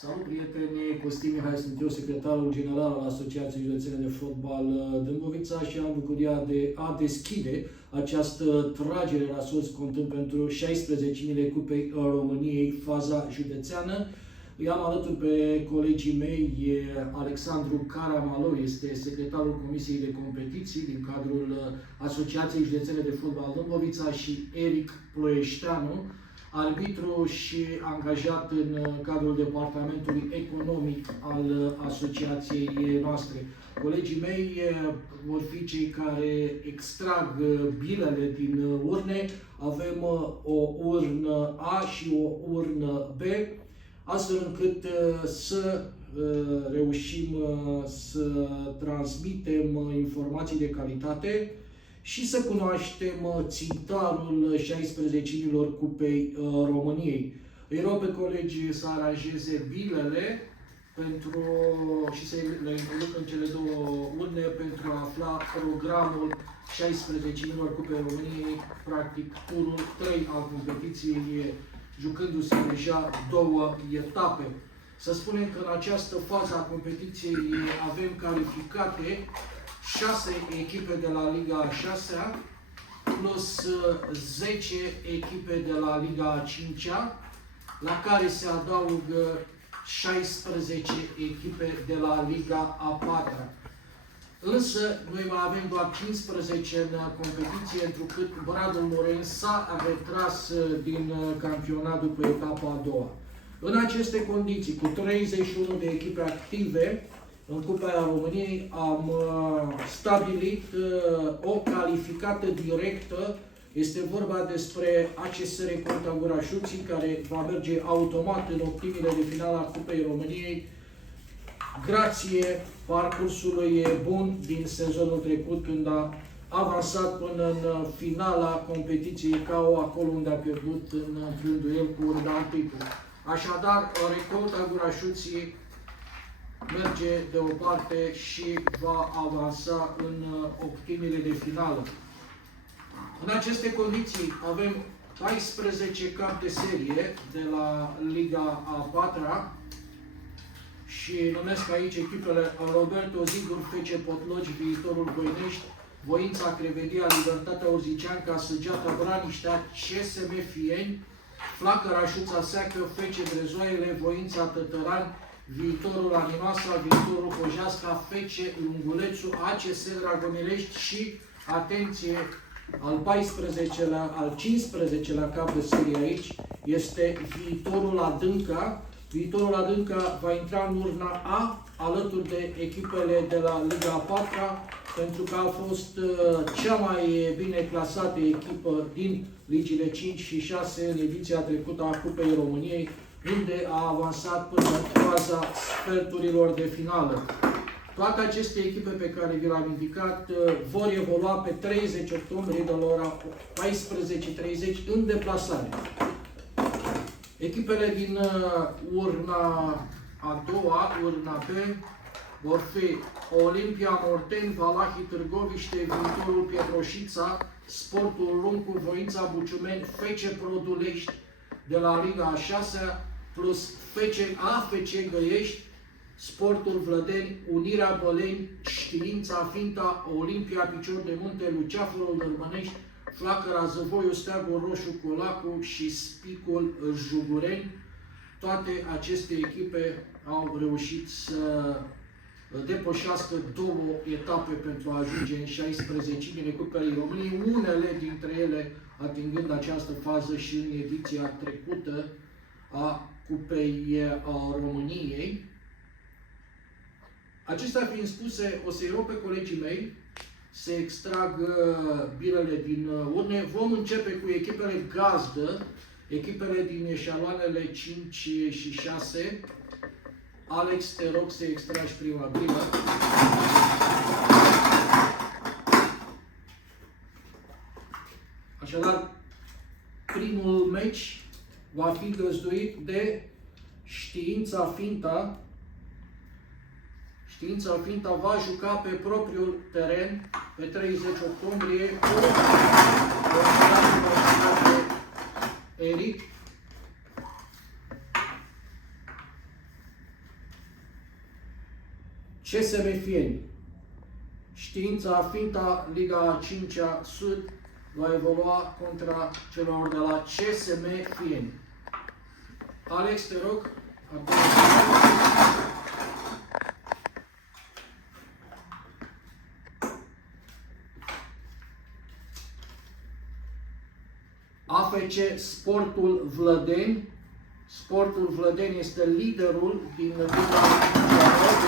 Salut, prieteni! Costin Mihai, sunt eu, secretarul general al Asociației Județene de Fotbal Dâmbovița și am bucuria de a deschide această tragere la sos contând pentru 16-mile Cupei României, faza județeană. Îi am alături pe colegii mei, Alexandru Caramalo, este secretarul Comisiei de Competiții din cadrul Asociației Județene de Fotbal Dâmbovița și Eric Ploieșteanu, arbitru și angajat în cadrul Departamentului Economic al asociației noastre. Colegii mei vor fi cei care extrag bilele din urne. Avem o urnă A și o urnă B, astfel încât să reușim să transmitem informații de calitate și să cunoaștem țintarul 16-milor Cupei României. Îi rog pe colegii să aranjeze bilele și să le introducă în cele două urne pentru a afla programul 16-milor Cupei României, practic turul 3 al competiției, jucându-se deja două etape. Să spunem că în această fază a competiției avem calificate 6 echipe de la Liga a 6-a, plus 10 echipe de la Liga a 5-a, la care se adaugă 16 echipe de la Liga a 4-a. Însă, noi mai avem doar 15 în competiție, întrucât Bradul Mureș s-a retras din campionat după etapa a doua. În aceste condiții, cu 31 de echipe active, în Cupa României am stabilit o calificată directă. Este vorba despre ACSR Conta Gurașuții, care va merge automat în optimile de finală a Cupei României, grație parcursului bun din sezonul trecut, când a avansat până în finala competiției CAO, acolo unde a pierdut într-un duel cu Urda Anticu. Așadar, Recolta Gurașuții merge de o parte și va avansa în optimile de finală. În aceste condiții avem 14 capi de serie de la Liga a 4-a și numesc aici echipele Roberto Zigur, FC Potlogi, Viitorul Voinești, Voința Crevedia, Libertatea Urziceanca, Săgeata Braniștea, CSM Fieni, Flacăra Șuța Seacă, FC Brezoaiele, Voința Tătărani, Viitorul Aninoasa, Viitorul Cojeasca, FC Lungulețu, ACS Dragomilești și, atenție, al 15-lea cap de serie aici este Viitorul Adânca. Viitorul Adânca va intra în urna A alături de echipele de la Liga a 4-a, pentru că a fost cea mai bine clasată echipă din ligile 5 și 6 în ediția trecută a Cupei României, unde a avansat până în faza sferturilor de finală. Toate aceste echipe pe care vi le-am indicat vor evolua pe 30 octombrie de la ora 14:30 în deplasare. Echipele din urna a doua, urna B, vor fi Olimpia Morteni, Valahii Târgoviște, Viitorul Pietroșița, Sportul Runcu, Voința Buciumeni, FC Produlești de la Liga a 6-a, plus AFC Găiești, Sportul Vlădeni, Unirea Băleni, Știința Finta, Olimpia Picior de Munte, Luceafărul Dărmănești, Flacăra Zăvoiu, Steagul Roșu Colacu și Spicul Jugureni. Toate aceste echipe au reușit să depășească două etape pentru a ajunge în 16-mile Cupei României, unele dintre ele atingând această fază și în ediția trecută a Cupei României. Acestea fiind spuse, o să-i rog pe colegii mei să extragă bilele din urne. Vom începe cu echipele gazdă, echipele din eșaloanele 5 și 6. Alex, te rog să extragi prima bilă. Așadar, primul meci va fi găzduit de Știința Finta. Știința Finta va juca pe propriul teren pe 30 octombrie cu Eric CSM Fieni. Știința Finta, Liga a 5-a Sud, va evolua contra celor de la CSM Fieni. Alex, te rog. AFC Sportul Vlădeni. Sportul Vlădeni este liderul din Liga de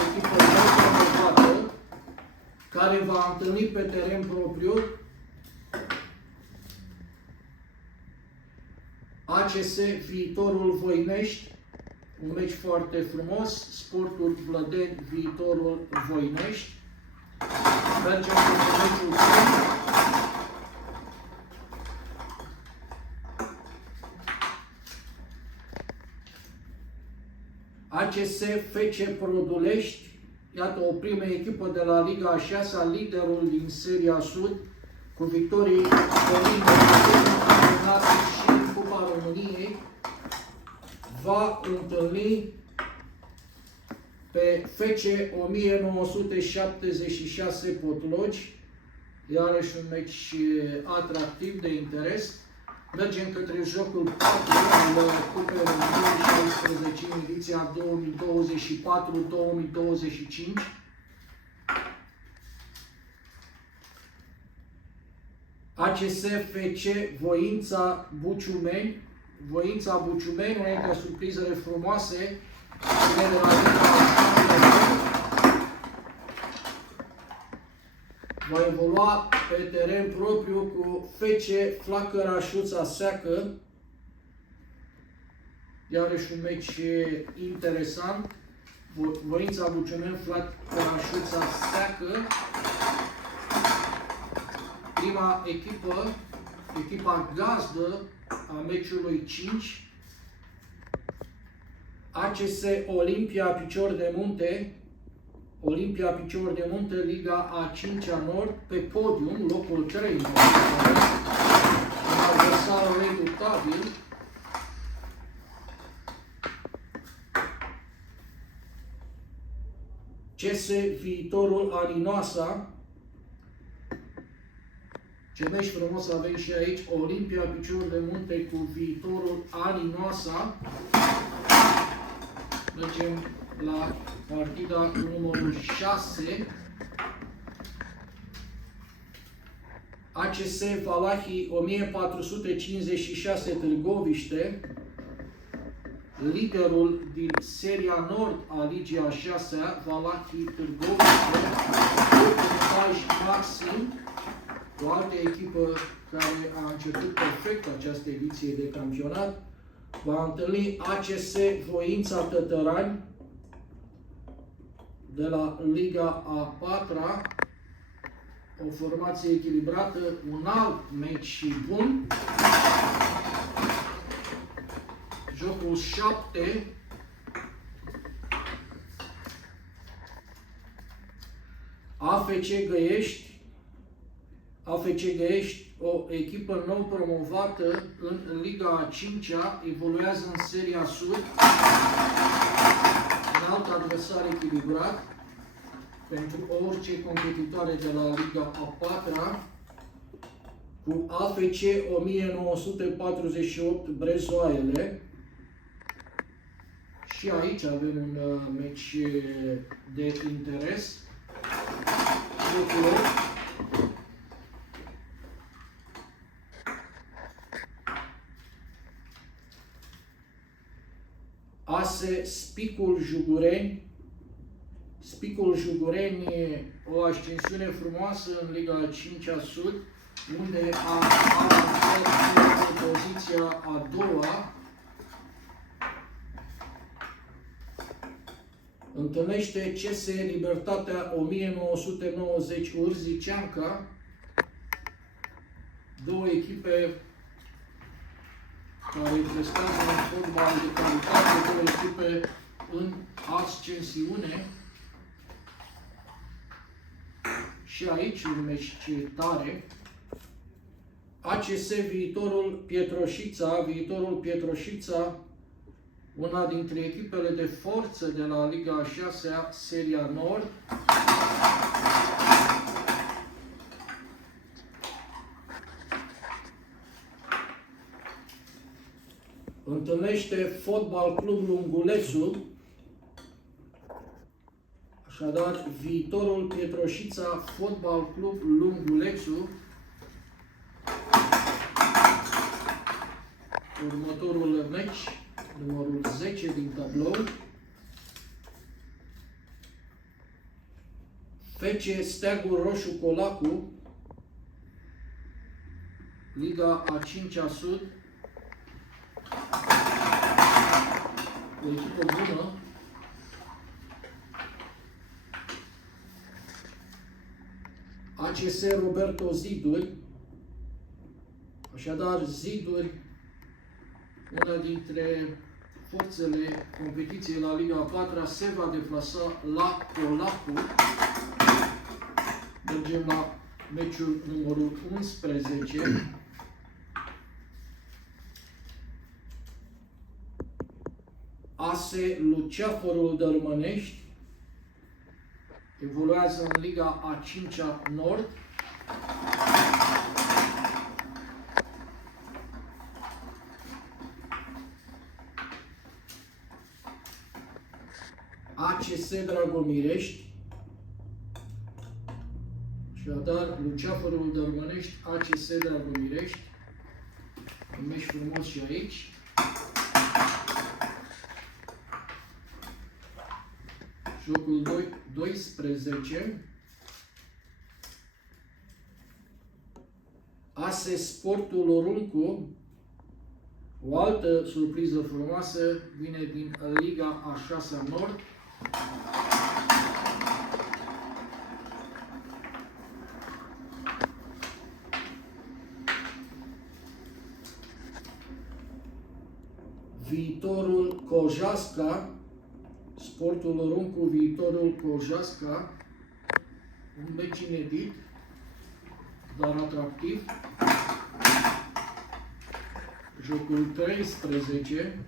echipă nepromovată, care va întâlni pe teren propriu ACS Viitorul Voinești, un meci foarte frumos, Sportul Vlădeni Viitorul Voinești. Mergem cu meciul ACS FC Produlești, iată o primă echipă de la Liga a 6-a, liderul din Seria Sud, cu victorii solide și în Cupa României, va întâlni pe FC 1976 Potlogi, iarăși un meci atractiv de interes. Mergem către jocul 4 al Cupei României 16 în ediția 2024-2025. ACS FC Voința Buciumeni. Voința Buciumeni, una dintre surprizele frumoase de la va evolua pe teren propriu cu FC Flacăra Șuța Seacă. Iarăși un meci interesant. Voința Buciumeni, Flacăra Șuța Seacă. Prima echipă, echipa gazdă a meciului 5. ACS Olimpia Picior de Munte. Olimpia Picior de Munte, Liga a 5-a Nord, pe podium, locul 3. Un adversar redutabil. CS Viitorul Arinoasa. Ce meci frumos avem și aici, Olimpia Picior de Munte cu Viitorul Arinoasa. Mergem la partida cu numărul 6. ACS Valahii 1456 Târgoviște, liderul din Seria Nord a Ligii a 6-a, Valahii Târgoviște, punctaj maxim, o altă echipă care a început perfect această ediție de campionat, va întâlni ACS Voința Tătărani de la Liga a 4-a, o formație echilibrată, un alt meci bun. Jocul 7. AFC Găiești. AFC Găiești, o echipă nou promovată în Liga a 5-a, evoluează în Seria Sud. Un alt adversar echilibrat pentru orice competitoare de la Liga a 4-a, cu AFC 1948 Brezoaiele. Și aici avem un meci de interes. ASE Spicul Jugureni. Spicul Jugureni, o ascensiune frumoasă în Liga a 5-a Sud, unde a avansat în poziția a doua. Întâlnește CS Libertatea 1990 Urziceanca, două echipe care prestează un fotbal de calitate, două echipe în ascensiune. Și aici un meci tare. ACS Viitorul Pietroșița. Viitorul Pietroșița una dintre echipele de forță de la Liga a 6-a, Seria Nord. Întâlnește Fotbal Club Lungulețu. Așadar, viitorul Pietroșița Fotbal Club Lungulețu. Următorul meci, numărul 10 din tablou. FC Steagul Roșu Colacu, Liga a 5-a Sud. O echipă bună. ACS Roberto Ziduri. Așadar, Ziduri, una dintre forțele competiției la Liga a 4-a, se va deplasa la Colacu. Mergem la meciul numărul 11. ASE Luceafărul Dărmănești evoluează în Liga a 5-a Nord. ACS Dragomirești. Așadar, Luceafărul Dărmănești, ACS Dragomirești. Un meci frumos și aici. Jocul 12. ASE Sportul Oruncu. O altă surpriză frumoasă vine din Liga a 6-a Nord. Viitorul Cojasca. Sportul Oruncu, Viitorul Cojasca. Un meci inedit, dar atractiv. Jocul 13.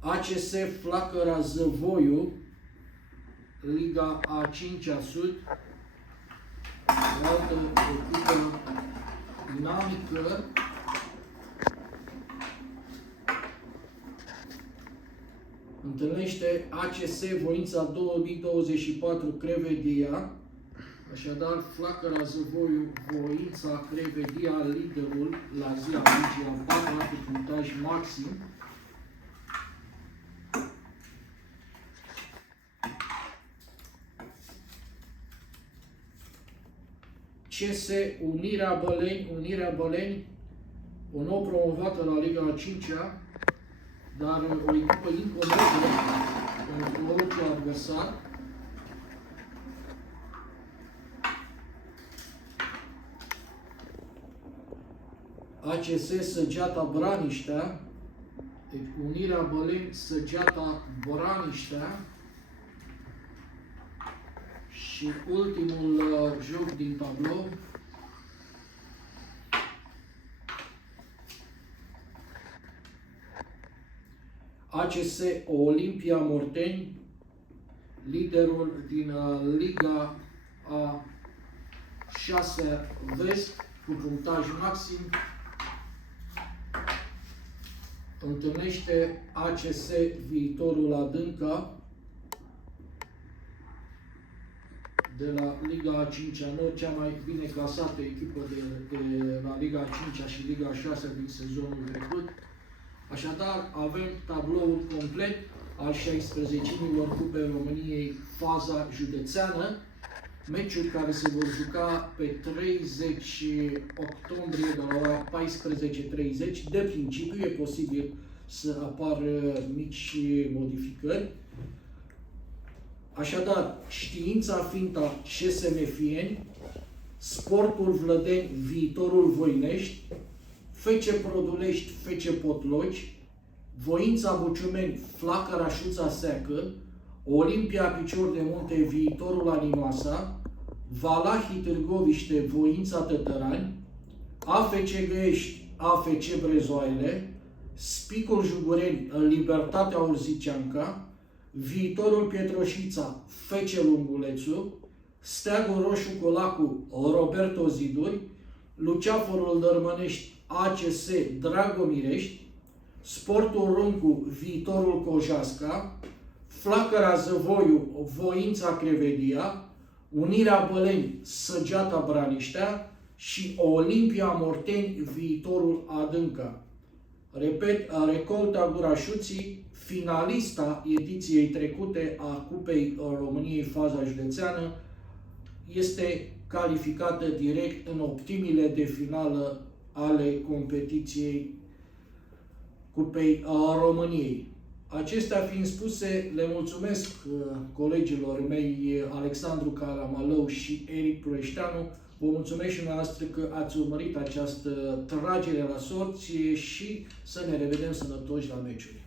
ACS Flacăra Zăvoiu, Liga a 5-a Sud. O altă echipă dinamică. Întâlnește ACS Voința 2024 Crevedia. Așadar, Flacăra Zăvoiu, Voința Crevedia, liderul la zi a 4-a cu punctaj maxim. CS Unirea Băleni, o nouă promovată la Liga a 5-a, dar o echipă incomodă pentru orice adversar. ACS Săgeata Braniștea, deci Unirea Băleni Săgeata Braniștea. Și ultimul joc din tablou, ACS Olimpia Morteni, liderul din Liga a 6 Vest cu punctaj maxim, întâlnește ACS Viitorul Adânca de la Liga a 5-a Nord, cea mai bine clasată echipă de la Liga a 5-a și Liga a 6-a din sezonul trecut. Așadar, avem tabloul complet al 16-milor Cupei României, faza județeană, meciuri care se vor juca pe 30 octombrie de la ora 14:30. De principiu e posibil să apară mici modificări. Așadar, Știința Finta CSM Fieni, Sportul Vlădeni Viitorul Voinești, FC Produlești FC Potlogi, Voința Buciumeni Flacăra Șuța Seacă, Olimpia Picior de Munte Viitorul Aninoasa, Valahii Târgoviște Voința Tătărani, AFC Găiești, AFC Brezoaile, Spicul Jugureni, Libertatea Urziceanca, Viitorul Pietroșița, FC Lungulețu, Steagul Roșu Colacu, Roberto Ziduri, Luceafărul Dărmănești, ACS Dragomirești, Sportul Râncu, Viitorul Cojasca, Flacăra Zăvoiu, Voința Crevedia, Unirea Băleni, Săgeata Braniștea și Olimpia Morteni, Viitorul Adânca. Repet, Recolta Gurașuții, finalista ediției trecute a Cupei României faza județeană, este calificată direct în optimile de finală ale competiției Cupei României. Acestea fiind spuse, le mulțumesc colegilor mei Alexandru Caramalău și Eric Ploieșteanu. Vă mulțumesc și noastră că ați urmărit această tragere la sorți și să ne revedem sănătoși la meciuri.